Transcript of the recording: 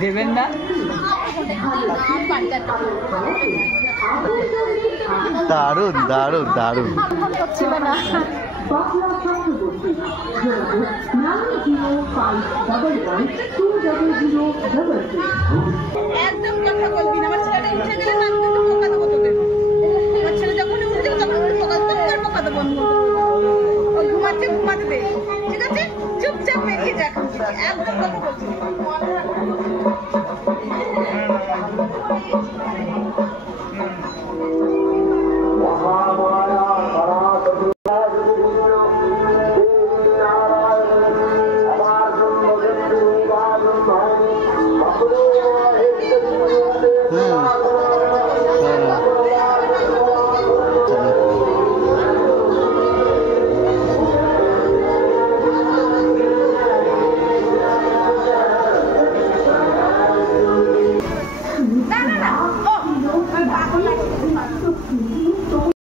দেবেন না দারুণ দারুণ দারুণ একদম কথা বলবি না, আমার ছেলেটা উঠে গেলে